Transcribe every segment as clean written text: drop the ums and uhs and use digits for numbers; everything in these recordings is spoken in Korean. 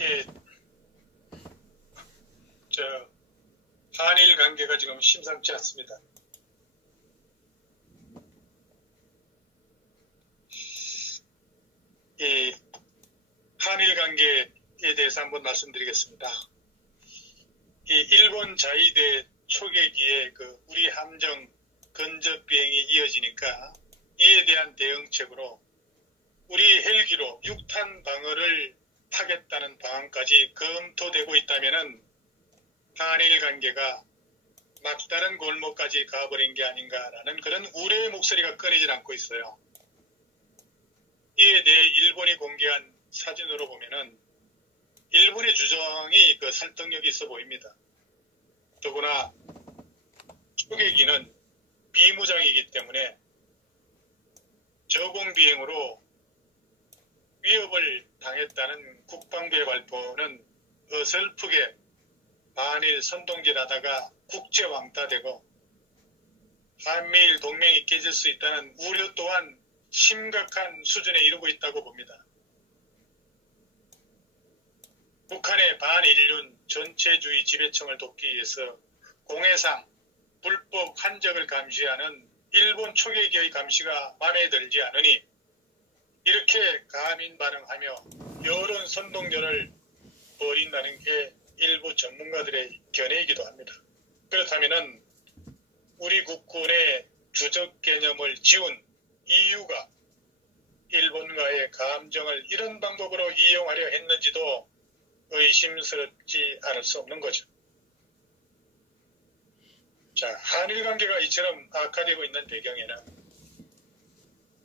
예, 한일 관계가 지금 심상치 않습니다. 이 한일 관계에 대해서 한번 말씀드리겠습니다. 이 일본 자위대 초계기에 우리 함정 근접 비행이 이어지니까 이에 대한 대응책으로 우리 헬기로 육탄 방어를 하겠다는 방안까지 검토되고 있다면은 한일 관계가 막다른 골목까지 가버린 게 아닌가라는 그런 우려의 목소리가 끊이질 않고 있어요. 이에 대해 일본이 공개한 사진으로 보면은 일본의 주장이 설득력이 있어 보입니다. 더구나 초계기는 비무장이기 때문에 저공 비행으로 위협을 당했다는 국방부의 발표는 어설프게 한일 선동질하다가 국제 왕따되고 한미일 동맹이 깨질 수 있다는 우려 또한 심각한 수준에 이르고 있다고 봅니다. 북한의 반인륜 전체주의 지배청을 돕기 위해서 공해상 불법 한적을 감시하는 일본 초계기의 감시가 마음에 들지 않으니 이렇게 가민 반응하며 여론 선동전을 벌인다는 게 일부 전문가들의 견해이기도 합니다. 그렇다면 우리 국군의 주적 개념을 지운 이유가 일본과의 감정을 이런 방법으로 이용하려 했는지도 의심스럽지 않을 수 없는 거죠. 자, 한일 관계가 이처럼 악화되고 있는 배경에는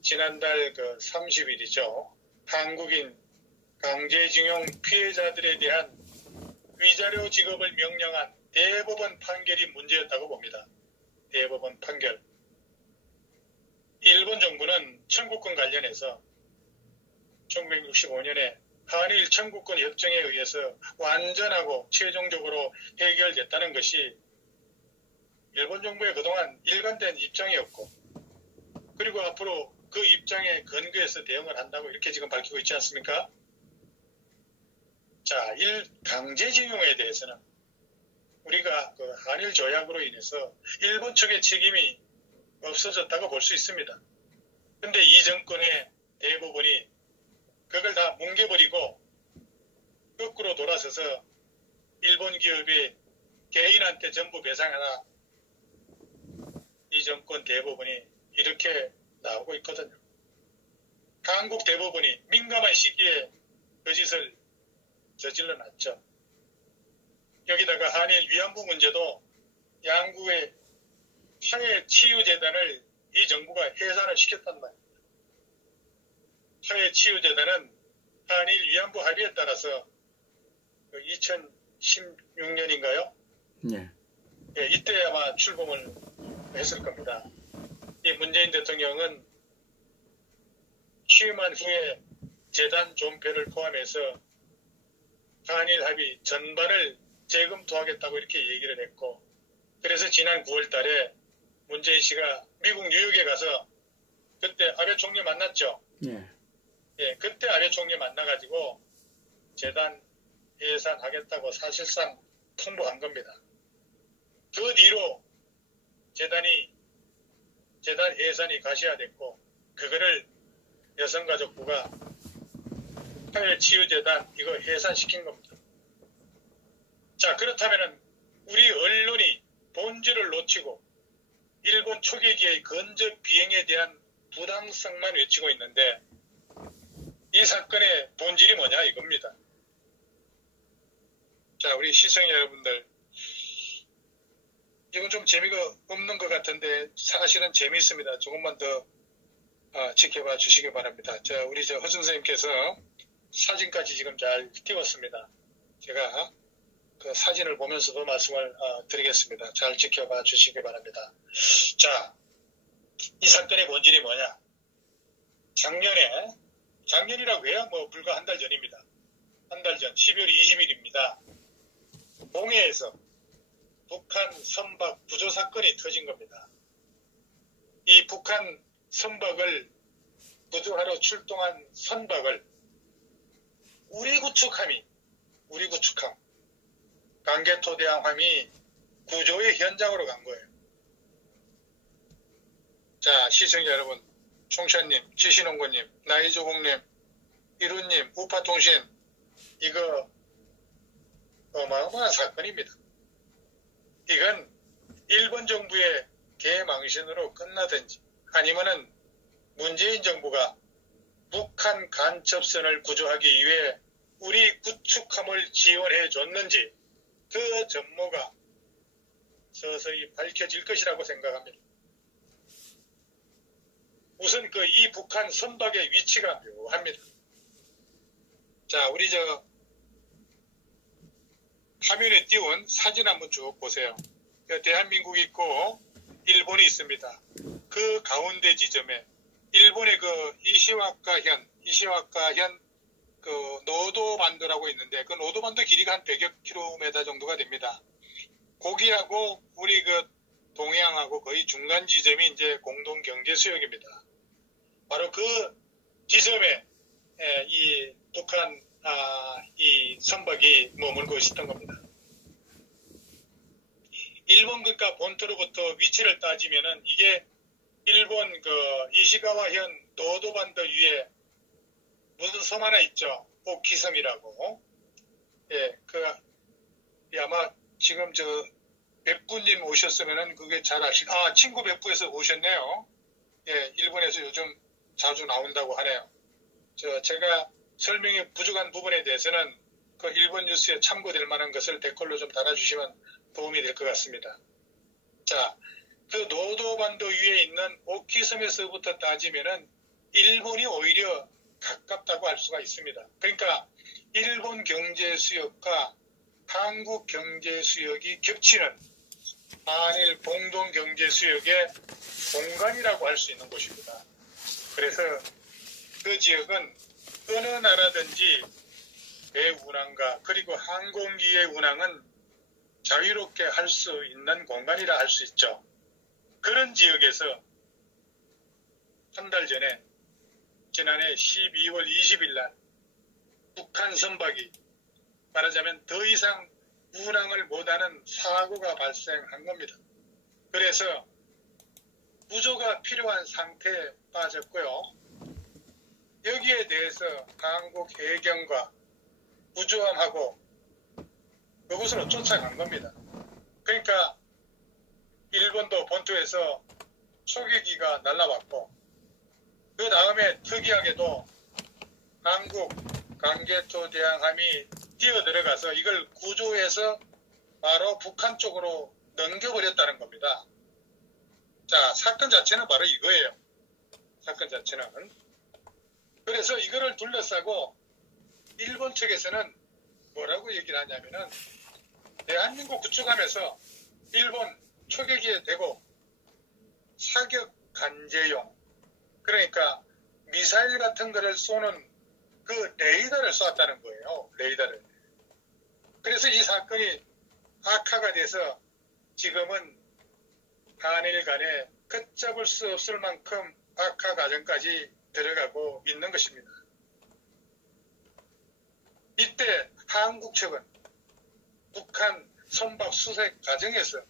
지난달 30일이죠. 한국인 강제징용 피해자들에 대한 위자료 지급을 명령한 대법원 판결이 문제였다고 봅니다. 대법원 판결. 일본 정부는 청구권 관련해서 1965년에 한일 청구권 협정에 의해서 완전하고 최종적으로 해결됐다는 것이 일본 정부의 그동안 일관된 입장이었고, 그리고 앞으로 그 입장에 근거해서 대응을 한다고 이렇게 지금 밝히고 있지 않습니까? 자, 강제징용에 대해서는 우리가 한일 조약으로 인해서 일본 측의 책임이 없어졌다고 볼 수 있습니다. 근데 이 정권의 대부분이 그걸 다 뭉개버리고 거꾸로 돌아서서 일본 기업이 개인한테 전부 배상하나, 이 정권 대부분이 이렇게 나오고 있거든요. 한국 대부분이 민감한 시기에 그 짓을 저질러 놨죠. 여기다가 한일 위안부 문제도 양국의 사회치유재단을 이 정부가 해산을 시켰단 말입니다. 사회치유재단은 한일 위안부 합의에 따라서 2016년인가요? 네. 예, 이때 아마 출범을 했을 겁니다. 이 문재인 대통령은 취임한 후에 재단 존폐를 포함해서 한일 합의 전반을 재검토하겠다고 이렇게 얘기를 했고, 그래서 지난 9월 달에 문재인 씨가 미국 뉴욕에 가서 그때 아베 총리 만났죠. 네. 예, 그때 아베 총리 만나가지고 재단 해산하겠다고 사실상 통보한 겁니다. 그 뒤로 재단 해산이 가시화됐고, 그거를 여성가족부가 사회치유재단 이거 해산시킨 겁니다. 자, 그렇다면은 우리 언론이 본질을 놓치고 일본 초계기의 근접 비행에 대한 부당성만 외치고 있는데, 이 사건의 본질이 뭐냐 이겁니다. 자, 우리 시청자 여러분들, 이건 좀 재미가 없는 것 같은데 사실은 재미있습니다. 조금만 더 지켜봐 주시기 바랍니다. 자, 우리 허준 선생님께서 사진까지 지금 잘 띄웠습니다. 제가 그 사진을 보면서도 말씀을 드리겠습니다. 잘 지켜봐 주시기 바랍니다. 자, 이 사건의 본질이 뭐냐? 작년이라고 해야 불과 한 달 전입니다. 한 달 전 12월 20일입니다. 봉해에서 북한 선박 부조 사건이 터진 겁니다. 이 북한 선박을 부조하러 출동한 선박을 우리 구축함이 우리 구축함, 강개토대왕함이 구조의 현장으로 간 거예요. 자, 시청자 여러분, 총샤님, 지신홍구님, 나이조공님, 이루님, 우파통신, 이거 어마어마한 사건입니다. 이건 일본 정부의 개망신으로 끝나든지 아니면은 문재인 정부가 북한 간첩선을 구조하기 위해 우리 구축함을 지원해 줬는지 그 전모가 서서히 밝혀질 것이라고 생각합니다. 우선 이 북한 선박의 위치가 묘합니다. 자, 우리 화면에 띄운 사진 한번 쭉 보세요. 대한민국이 있고 일본이 있습니다. 그 가운데 지점에 일본의 이시와카현 노도반도라고 있는데 그 노도반도 길이가 한 100여 킬로미터 정도가 됩니다. 거기하고 우리 동해안하고 거의 중간 지점이 이제 공동 경제 수역입니다. 바로 그 지점에 이 북한 이 선박이 머물고 있었던 겁니다. 일본 국가 본토로부터 위치를 따지면은 이게 일본 이시가와현 노도반도 위에 무슨 섬 하나 있죠. 오키섬이라고. 예, 아마 지금 백부님 오셨으면은 그게 잘 친구 백부에서 오셨네요. 예, 일본에서 요즘 자주 나온다고 하네요. 제가 설명이 부족한 부분에 대해서는 그 일본 뉴스에 참고될 만한 것을 댓글로 좀 달아주시면 도움이 될 것 같습니다. 자, 그 노도반도 위에 있는 오키섬에서부터 따지면은 일본이 오히려 가깝다고 할 수가 있습니다. 그러니까 일본 경제 수역과 한국 경제 수역이 겹치는 한일 공동 경제 수역의 공간이라고 할 수 있는 곳입니다. 그래서 그 지역은 어느 나라든지 배 운항과 그리고 항공기의 운항은 자유롭게 할 수 있는 공간이라 할 수 있죠. 그런 지역에서 한 달 전에 지난해 12월 20일 날 북한 선박이 말하자면 더 이상 운항을 못하는 사고가 발생한 겁니다. 그래서 구조가 필요한 상태에 빠졌고요. 여기에 대해서 한국 해경과 구조함하고 그곳으로 쫓아간 겁니다. 그러니까 일본도 본토에서 초계기가 날라왔고 그 다음에 특이하게도 한국 강개토대왕함이 뛰어들어가서 이걸 구조해서 바로 북한 쪽으로 넘겨버렸다는 겁니다. 자, 사건 자체는 바로 이거예요. 사건 자체는. 그래서 이거를 둘러싸고 일본 측에서는 뭐라고 얘기를 하냐면은 대한민국 구축함에서 일본 초계기에 대고 사격 간제용, 그러니까 미사일 같은 거를 쏘는 그 레이더를 쐈다는 거예요. 레이더를. 그래서 이 사건이 악화가 돼서 지금은 한일 간에 걷잡을 수 없을 만큼 악화 과정까지 들어가고 있는 것입니다. 이때 한국 측은 북한 선박 수색 과정에서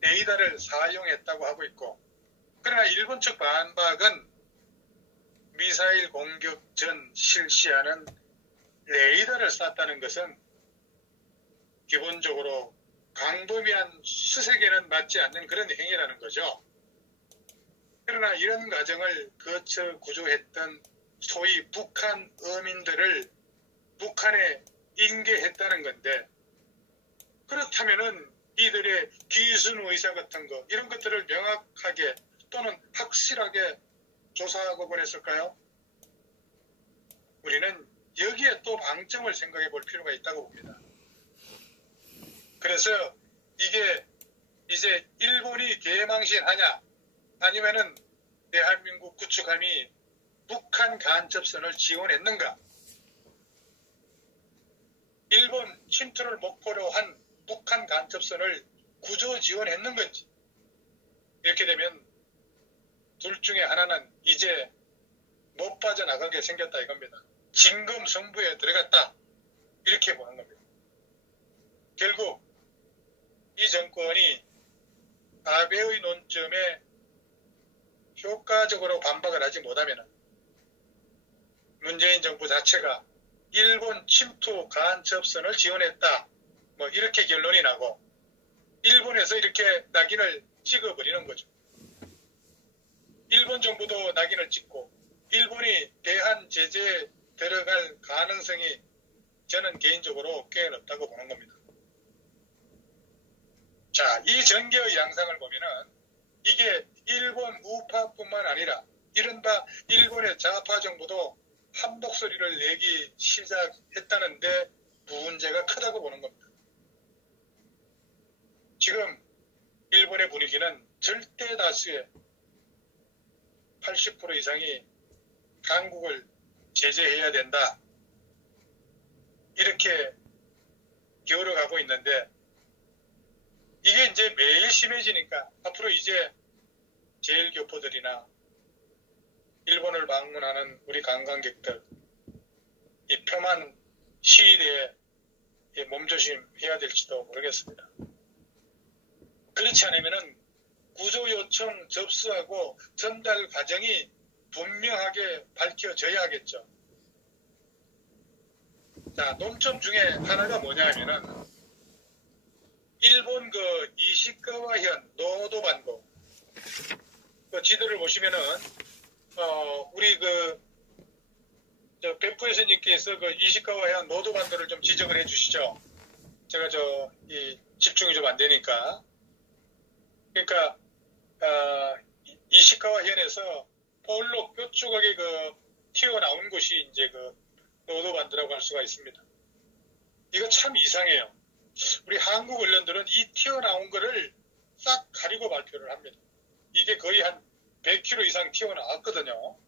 레이더를 사용했다고 하고 있고, 그러나 일본 측 반박은 미사일 공격 전 실시하는 레이더를 쐈다는 것은 기본적으로 광범위한 수색에는 맞지 않는 그런 행위라는 거죠. 그러나 이런 과정을 거쳐 구조했던 소위 북한 어민들을 북한에 인계했다는 건데, 그렇다면은 이들의 귀순 의사 같은 거, 이런 것들을 명확하게 또는 확실하게 조사하고 보냈을까요? 우리는 여기에 또 방점을 생각해 볼 필요가 있다고 봅니다. 그래서 이게 이제 일본이 개망신하냐, 아니면은 대한민국 구축함이 북한 간첩선을 지원했는가, 일본 침투를 목표로 한 북한 간첩선을 구조 지원했는 건지, 이렇게 되면 둘 중에 하나는 이제 못 빠져나가게 생겼다 이겁니다. 진검승부에 들어갔다, 이렇게 보는 겁니다. 결국 이 정권이 아베의 논점에 효과적으로 반박을 하지 못하면 문재인 정부 자체가 일본 침투 간접선을 지원했다. 뭐 이렇게 결론이 나고 일본에서 이렇게 낙인을 찍어버리는 거죠. 일본 정부도 낙인을 찍고 일본이 대한 제재에 들어갈 가능성이 저는 개인적으로 꽤 높다고 보는 겁니다. 자, 이 전개의 양상을 보면은 이게 일본 우파뿐만 아니라 이른바 일본의 좌파 정부도 한 목소리를 내기 시작했다는데 문제가 크다고 보는 겁니다. 지금 일본의 분위기는 절대 다수의 80% 이상이 한국을 제재해야 된다. 이렇게 기울어가고 있는데 이게 이제 매일 심해지니까 앞으로 이제 제일교포들이나 일본을 방문하는 우리 관광객들 이 표만 시위대에 몸조심해야 될지도 모르겠습니다. 그렇지 않으면은 구조 요청 접수하고 전달 과정이 분명하게 밝혀져야 하겠죠. 자, 논점 중에 하나가 뭐냐 하면은 일본 그 이시카와현 노도반도 그 지도를 보시면은 우리 저 베프 여사님께서 그 이시카와현 노도반도를 좀 지적을 해주시죠. 제가 집중이 좀 안 되니까. 그러니까 이시카와현에서 볼록 뾰족하게 튀어나온 곳이 이제 노도반도라고 할 수가 있습니다. 이거 참 이상해요. 우리 한국 언론들은 이 튀어나온 거를 싹 가리고 발표를 합니다. 이게 거의 한 100km 이상 튀어나왔거든요.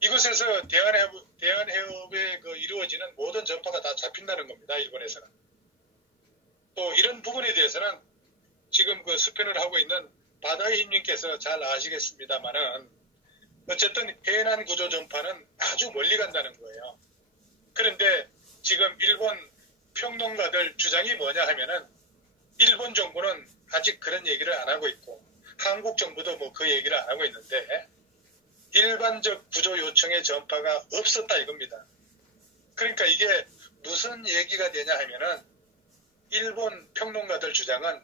이곳에서 대한해협에 이루어지는 모든 전파가 다 잡힌다는 겁니다. 일본에서는. 또 이런 부분에 대해서는 지금 스펜을 하고 있는 바다의 힘님께서 잘 아시겠습니다만은 어쨌든 해난 구조 전파는 아주 멀리 간다는 거예요. 그런데 지금 일본 평론가들 주장이 뭐냐 하면은 일본 정부는 아직 그런 얘기를 안 하고 있고 한국 정부도 그 얘기를 안 하고 있는데 일반적 구조 요청의 전파가 없었다 이겁니다. 그러니까 이게 무슨 얘기가 되냐 하면은 일본 평론가들 주장은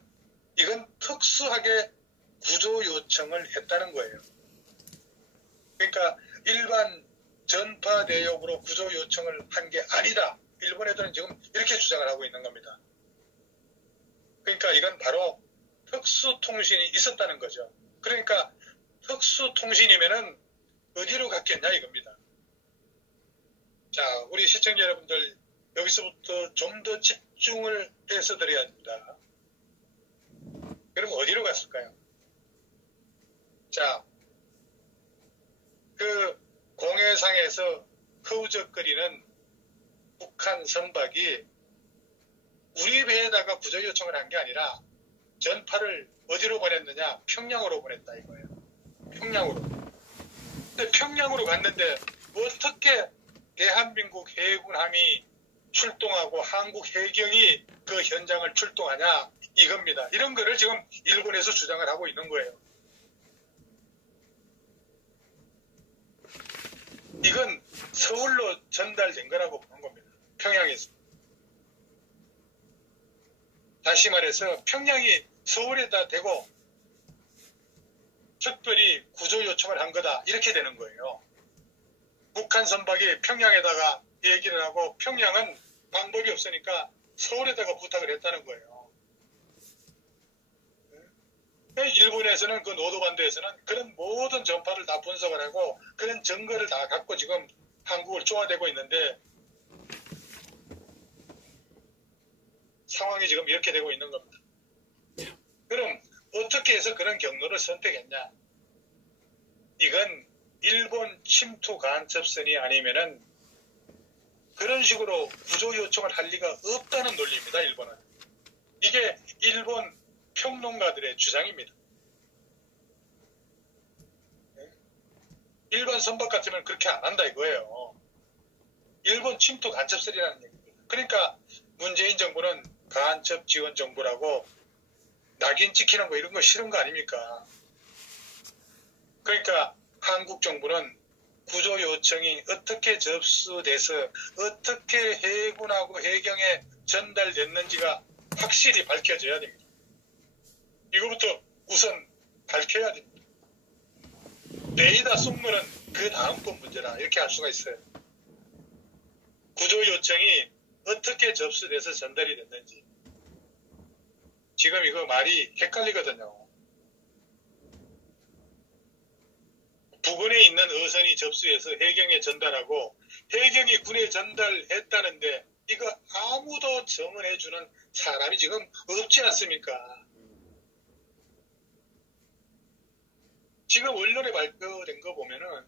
이건 특수하게 구조 요청을 했다는 거예요. 그러니까 일반 전파 내역으로 구조 요청을 한 게 아니다. 일본 애들은 지금 이렇게 주장을 하고 있는 겁니다. 그러니까 이건 바로 특수통신이 있었다는 거죠. 그러니까 특수통신이면은 어디로 갔겠냐 이겁니다. 자, 우리 시청자 여러분들 여기서부터 좀 더 집중을 해서 드려야 됩니다. 그럼 어디로 갔을까요? 자, 공해상에서 허우적거리는 북한 선박이 우리 배에다가 구조 요청을 한 게 아니라 전파를 어디로 보냈느냐? 평양으로 보냈다 이거예요. 평양으로. 근데 평양으로 갔는데 어떻게 대한민국 해군함이 출동하고 한국 해경이 그 현장을 출동하냐 이겁니다. 이런 거를 지금 일본에서 주장을 하고 있는 거예요. 이건 서울로 전달된 거라고 보는 겁니다. 평양에서. 다시 말해서 평양이 서울에다 대고 특별히 구조 요청을 한 거다 이렇게 되는 거예요. 북한 선박이 평양에다가 얘기를 하고 평양은 방법이 없으니까 서울에다가 부탁을 했다는 거예요. 일본에서는 노도반도에서는 그런 모든 전파를 다 분석을 하고 그런 증거를 다 갖고 지금 한국을 쪼아대고 있는데 상황이 지금 이렇게 되고 있는 겁니다. 그럼 어떻게 해서 그런 경로를 선택했냐? 이건 일본 침투 간접선이 아니면은 그런 식으로 구조 요청을 할 리가 없다는 논리입니다. 일본은. 이게 일본 평론가들의 주장입니다. 일반 선박 같으면 그렇게 안 한다 이거예요. 일본 침투 간첩설이라는 얘기입니다. 그러니까 문재인 정부는 간첩 지원 정부라고 낙인 찍히는 거 이런 거 싫은 거 아닙니까? 그러니까 한국 정부는 구조 요청이 어떻게 접수돼서 어떻게 해군하고 해경에 전달됐는지가 확실히 밝혀져야 됩니다. 이거부터 우선 밝혀야 됩니다. 레이더 쏜 거는 그 다음번 문제라 이렇게 할 수가 있어요. 구조 요청이 어떻게 접수돼서 전달이 됐는지. 지금 이거 말이 헷갈리거든요. 부근에 있는 어선이 접수해서 해경에 전달하고 해경이 군에 전달했다는데 이거 아무도 증언해주는 사람이 지금 없지 않습니까? 지금 언론에 발표된 거 보면은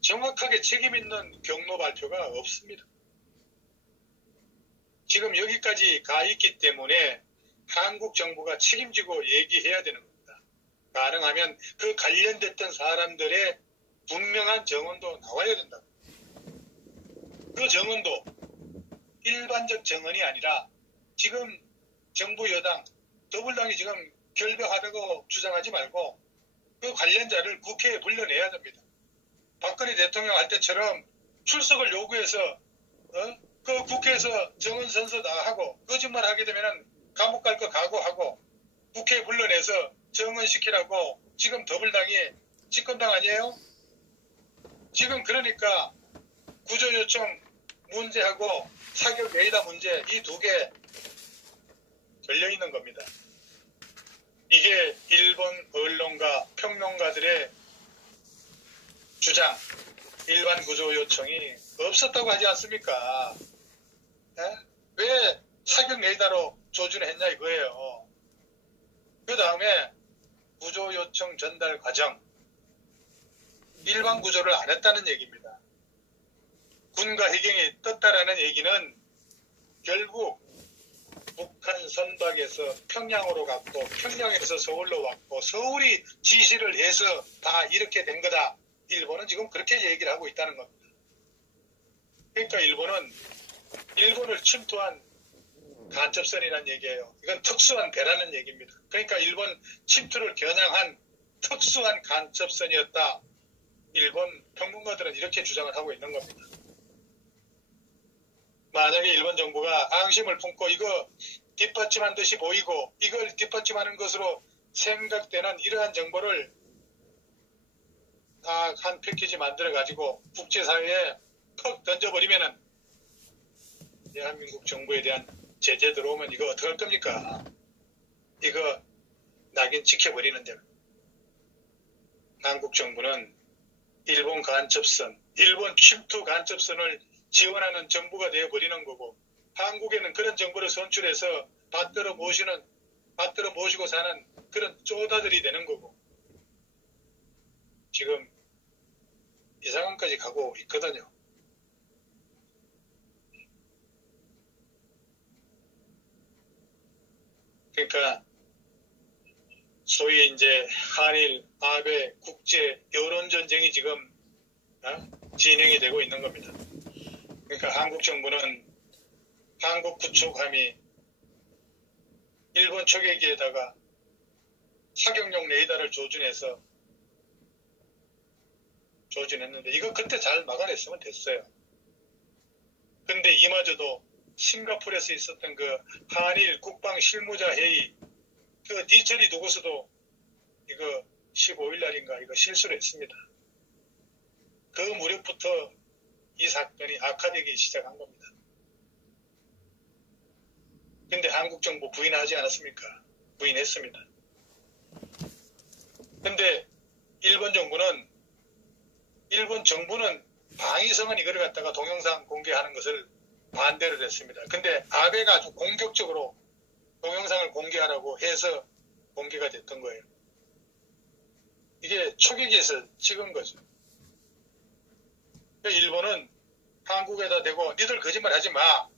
정확하게 책임 있는 경로 발표가 없습니다. 지금 여기까지 가 있기 때문에 한국 정부가 책임지고 얘기해야 되는 겁니다. 가능하면 그 관련됐던 사람들의 분명한 정언도 나와야 된다. 그 정언도 일반적 정언이 아니라 지금 정부 여당, 더불당이 지금 결벽하다고 주장하지 말고 그 관련자를 국회에 불러내야 됩니다. 박근혜 대통령 할 때처럼 출석을 요구해서 그 국회에서 정언 선서 다 하고 거짓말 하게 되면은 감옥 갈 거 각오하고 국회에 불러내서 정언시키라고 지금 더불당이 집권당 아니에요? 지금 그러니까 구조요청 문제하고 사격 레이더 문제 이 두 개 걸려있는 겁니다. 이게 일본 언론과 평론가들의 주장, 일반 구조 요청이 없었다고 하지 않습니까? 왜 사격 레이더로 조준을 했냐 이거예요. 그 다음에 구조 요청 전달 과정, 일반 구조를 안 했다는 얘기입니다. 군과 해경이 떴다라는 얘기는 결국 북한 선박에서 평양으로 갔고 평양에서 서울로 왔고 서울이 지시를 해서 다 이렇게 된 거다. 일본은 지금 그렇게 얘기를 하고 있다는 겁니다. 그러니까 일본을 침투한 간첩선이라는 얘기예요. 이건 특수한 배라는 얘기입니다. 그러니까 일본 침투를 겨냥한 특수한 간첩선이었다. 일본 평론가들은 이렇게 주장을 하고 있는 겁니다. 만약에 일본 정부가 앙심을 품고 이거 뒷받침한 듯이 보이고 이걸 뒷받침하는 것으로 생각되는 이러한 정보를 다 한 패키지 만들어 가지고 국제사회에 퍽 던져버리면은 대한민국 정부에 대한 제재 들어오면 이거 어떡할 겁니까? 이거 낙인 찍혀버리는데 한국 정부는 일본 간첩선, 일본 침투 간첩선을 지원하는 정부가 되어버리는 거고 한국에는 그런 정보를 선출해서 받들어 모시고 사는 그런 쪼다들이 되는 거고 지금 이 상황까지 가고 있거든요. 그러니까 소위 이제 한일, 아베, 국제 여론전쟁이 지금 진행이 되고 있는 겁니다. 그러니까 한국 정부는 한국 구축함이 일본 초계기에다가 사격용 레이더를 조준했는데 이거 그때 잘 막아냈으면 됐어요. 근데 이마저도 싱가포르에서 있었던 그 한일 국방 실무자 회의 그 뒤처리 두고서도 이거 15일 날인가 이거 실수를 했습니다. 그 무렵부터 이 사건이 악화되기 시작한 겁니다. 근데 한국 정부 부인하지 않았습니까? 부인했습니다. 근데 일본 정부는 방위성은 이거를 갖다가 동영상 공개하는 것을 반대를 했습니다. 근데 아베가 아주 공격적으로 동영상을 공개하라고 해서 공개가 됐던 거예요. 이게 초계기에서 찍은 거죠. 일본은 한국에다 대고 니들 거짓말 하지 마.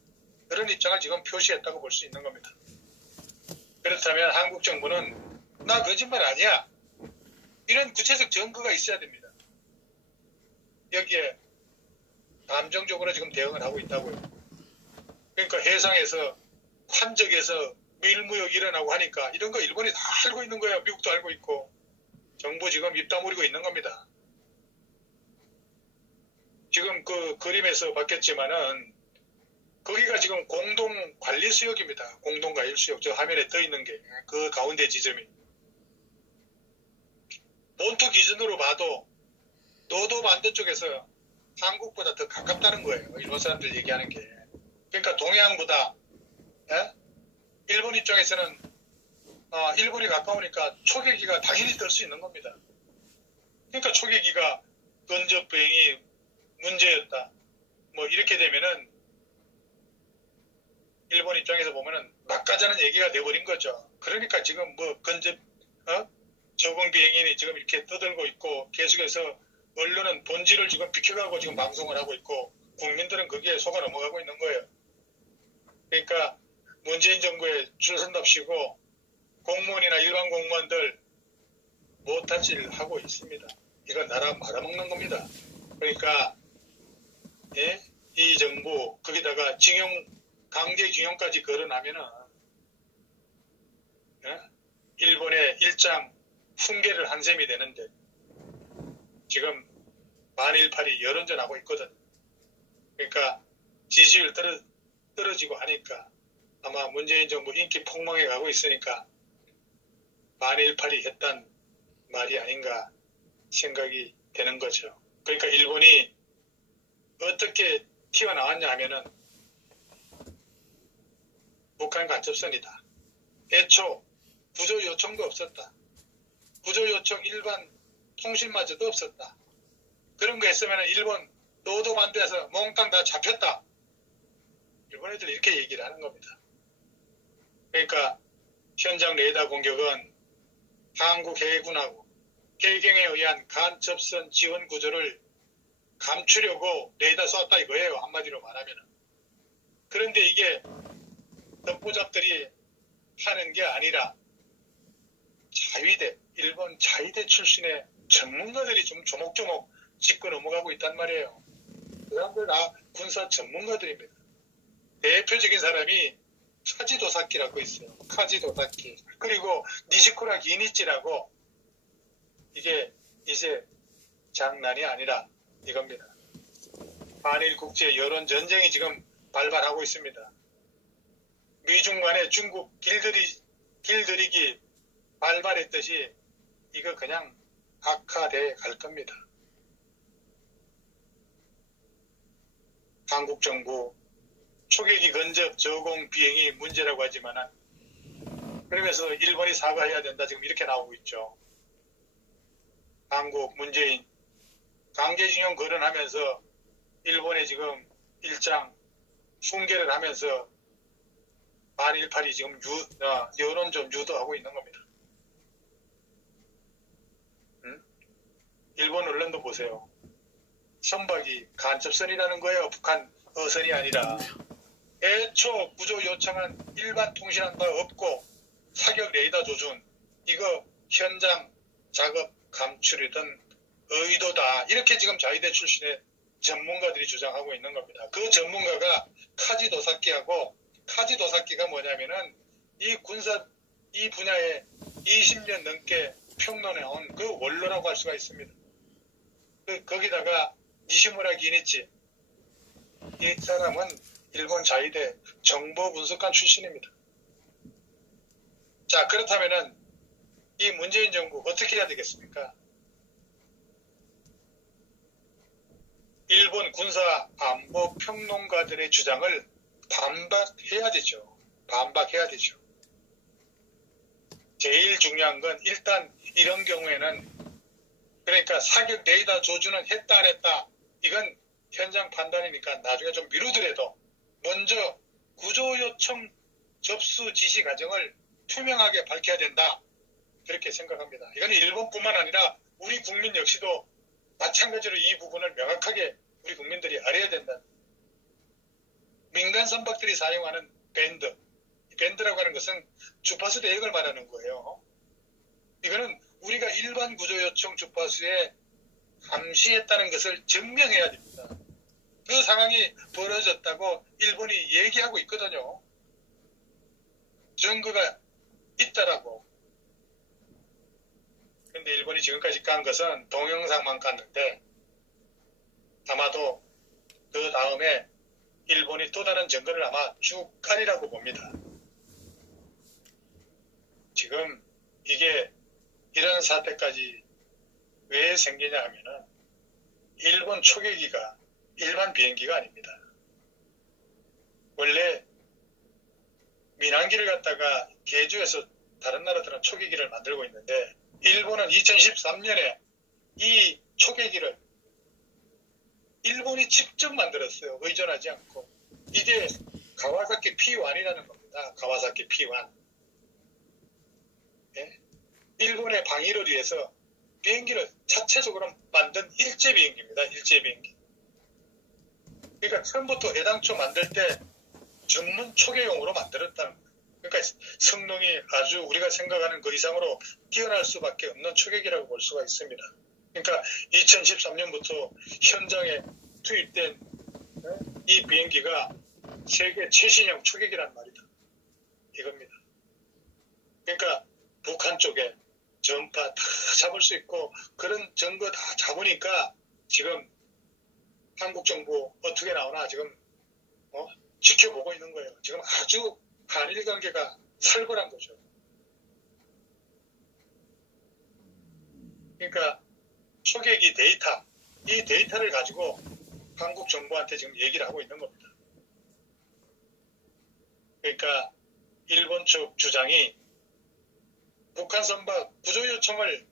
그런 입장을 지금 표시했다고 볼 수 있는 겁니다. 그렇다면 한국 정부는 나 거짓말 아니야. 이런 구체적 증거가 있어야 됩니다. 여기에 감정적으로 지금 대응을 하고 있다고요. 그러니까 해상에서 환적에서 밀무역 일어나고 하니까 이런 거 일본이 다 알고 있는 거야. 미국도 알고 있고. 정부 지금 입 다물고 있는 겁니다. 지금 그 그림에서 봤겠지만은 거기가 지금 공동관리수역입니다. 공동관리수역. 저 화면에 떠 있는 게 그 가운데 지점이. 본토 기준으로 봐도 노도 반대쪽에서 한국보다 더 가깝다는 거예요. 일본 사람들 얘기하는 게. 그러니까 동해안보다 일본 입장에서는 일본이 가까우니까 초계기가 당연히 뜰 수 있는 겁니다. 그러니까 초계기가 근접 비행이 문제였다. 뭐 이렇게 되면은 일본 입장에서 보면은 막가자는 얘기가 돼버린 거죠. 그러니까 지금 뭐 근접 저공 비행인이 지금 이렇게 떠들고 있고 계속해서 언론은 본질을 지금 비켜가고 지금 방송을 하고 있고 국민들은 거기에 속아 넘어가고 있는 거예요. 그러니까 문재인 정부에 줄 선답시고 공무원이나 일반 공무원들 못할 짓을 하고 있습니다. 이건 나라 말아먹는 겁니다. 그러니까 이 정부 거기다가 강제징용까지 거론하면은 일본의 일장 훈계를 한 셈이 되는데 지금 만일팔이 여론전하고 있거든. 그러니까 지지율 떨어지고 하니까 아마 문재인 정부 인기 폭망해 가고 있으니까 만일팔이 했단 말이 아닌가 생각이 되는 거죠. 그러니까 일본이 어떻게 튀어나왔냐 하면은 북한 간첩선이다. 애초 구조 요청도 없었다. 구조 요청 일반 통신마저도 없었다. 그런 거 했으면 일본 노도 반대해서 몽땅 다 잡혔다. 일본 애들 이렇게 얘기를 하는 겁니다. 그러니까 현장 레이더 공격은 한국 해군하고 해경에 의한 간첩선 지원 구조를 감추려고 레이더 쐈다 이거예요. 한마디로 말하면. 그런데 이게 덕보잡들이 하는 게 아니라 자위대, 일본 자위대 출신의 전문가들이 좀 조목조목 짚고 넘어가고 있단 말이에요. 그 사람들 다 군사 전문가들입니다. 대표적인 사람이 카지도사키라고 있어요. 카지도사키. 그리고 니시쿠라 기니치라고 이게 이제 장난이 아니라 이겁니다. 한일 국제 여론 전쟁이 지금 발발하고 있습니다. 미중 간에 중국 길들이기 발발했듯이 이거 그냥 악화돼 갈 겁니다. 한국 정부 초계기 근접 저공 비행이 문제라고 하지만은 그러면서 일본이 사과해야 된다 지금 이렇게 나오고 있죠. 한국 문재인 강제징용 거론하면서 일본에 지금 일장 훈계를 하면서 만일팔이 지금 여론 좀 유도하고 있는 겁니다. 일본 언론도 보세요. 선박이 간첩선이라는 거예요. 북한 어선이 아니라. 애초 구조 요청한 일반 통신한 바 없고 사격 레이더 조준 이거 현장 작업 감추려던 의도다. 이렇게 지금 자위대 출신의 전문가들이 주장하고 있는 겁니다. 그 전문가가 카지도사키하고 카지도사키가 뭐냐면은 이 분야에 20년 넘게 평론해온 그 원로라고 할 수가 있습니다. 거기다가 니시무라 기니치 이 사람은 일본 자위대 정보 분석관 출신입니다. 자, 그렇다면은 이 문재인 정부 어떻게 해야 되겠습니까? 일본 군사 안보 평론가들의 주장을 반박해야 되죠. 반박해야 되죠. 제일 중요한 건 일단 이런 경우에는 그러니까 사격 레이더 조준은 했다 안 했다 이건 현장 판단이니까 나중에 좀 미루더라도 먼저 구조 요청 접수 지시 과정을 투명하게 밝혀야 된다. 그렇게 생각합니다. 이건 일본뿐만 아니라 우리 국민 역시도 마찬가지로 이 부분을 명확하게 우리 국민들이 알아야 된다. 민간 선박들이 사용하는 밴드, 밴드라고 하는 것은 주파수 대역을 말하는 거예요. 이거는 우리가 일반 구조 요청 주파수에 감시했다는 것을 증명해야 됩니다. 그 상황이 벌어졌다고 일본이 얘기하고 있거든요. 증거가 있다라고. 근데 일본이 지금까지 깐 것은 동영상만 깠는데 아마도 그 다음에 일본이 또 다른 증거를 아마 쭉 까리라고 봅니다. 지금 이게 이런 사태까지 왜 생기냐 하면은 일본 초계기가 일반 비행기가 아닙니다. 원래 민항기를 갖다가 개조해서 다른 나라들은 초계기를 만들고 있는데 일본은 2013년에 이 초계기를 일본이 직접 만들었어요. 의존하지 않고. 이게 가와사키 P1이라는 겁니다. 가와사키 P1. 네? 일본의 방위를 위해서 비행기를 자체적으로 만든 일제 비행기입니다. 일제 비행기. 그러니까 처음부터 애당초 만들 때 전문 초계용으로 만들었다는 거예요. 그러니까 성능이 아주 우리가 생각하는 그 이상으로 뛰어날 수밖에 없는 초계기라고 볼 수가 있습니다. 그러니까 2013년부터 현장에 투입된 이 비행기가 세계 최신형 초계기란 말이다. 이겁니다. 그러니까 북한 쪽에 전파 다 잡을 수 있고 그런 증거 다 잡으니까 지금 한국 정부 어떻게 나오나 지금 지켜보고 있는 거예요. 지금 아주 한일 관계가 살벌한 거죠. 그러니까 초계기 데이터, 이 데이터를 가지고 한국 정부한테 지금 얘기를 하고 있는 겁니다. 그러니까 일본 측 주장이 북한 선박 구조 요청을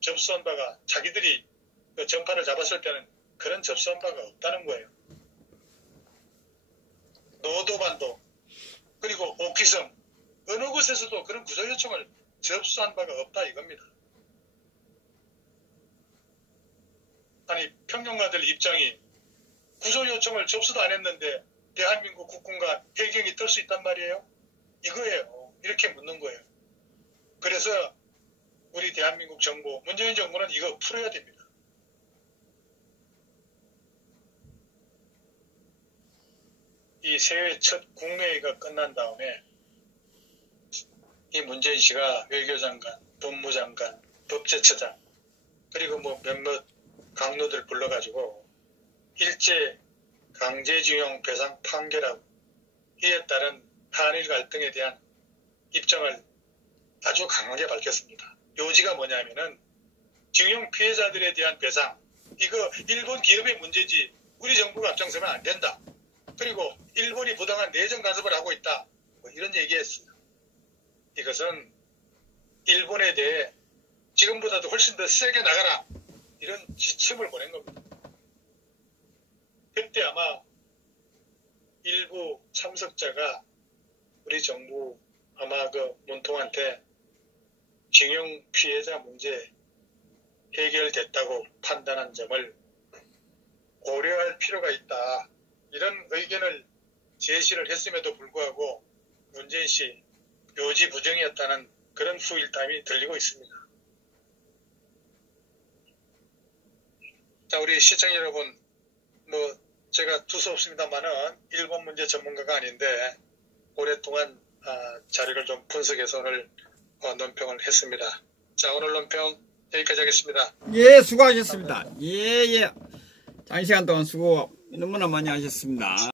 접수한 바가 자기들이 그 전파를 잡았을 때는 그런 접수한 바가 없다는 거예요. 노도반도 그리고 오키섬 어느 곳에서도 그런 구조 요청을 접수한 바가 없다 이겁니다. 아니 평론가들 입장이 구조 요청을 접수도 안 했는데 대한민국 국군과 해경이 뜰 수 있단 말이에요? 이거예요. 이렇게 묻는 거예요. 그래서 우리 대한민국 정부, 문재인 정부는 이거 풀어야 됩니다. 이 새해 첫 국무회의가 끝난 다음에 이 문재인 씨가 외교장관, 법무장관, 법제처장 그리고 뭐 몇몇 강로들 불러가지고 일제 강제징용 배상 판결하고 이에 따른 한일 갈등에 대한 입장을 아주 강하게 밝혔습니다. 요지가 뭐냐면은 징용 피해자들에 대한 배상 이거 일본 기업의 문제지 우리 정부가 앞장서면 안 된다. 그리고 일본이 부당한 내정 간섭을 하고 있다. 뭐 이런 얘기했어요. 이것은 일본에 대해 지금보다도 훨씬 더 세게 나가라. 이런 지침을 보낸 겁니다. 그때 아마 일부 참석자가 우리 정부 아마 그 문통한테 징용 피해자 문제 해결됐다고 판단한 점을 고려할 필요가 있다. 이런 의견을 제시를 했음에도 불구하고 문재인 씨 요지부정이었다는 그런 후일담이 들리고 있습니다. 자, 우리 시청자 여러분, 뭐 제가 두서없습니다만은 일본 문제 전문가가 아닌데 오랫동안 자료를 좀 분석해서 오늘 논평을 했습니다. 자, 오늘 논평 여기까지 하겠습니다. 예, 수고하셨습니다. 예. 장시간 동안 수고 너무나 많이 하셨습니다.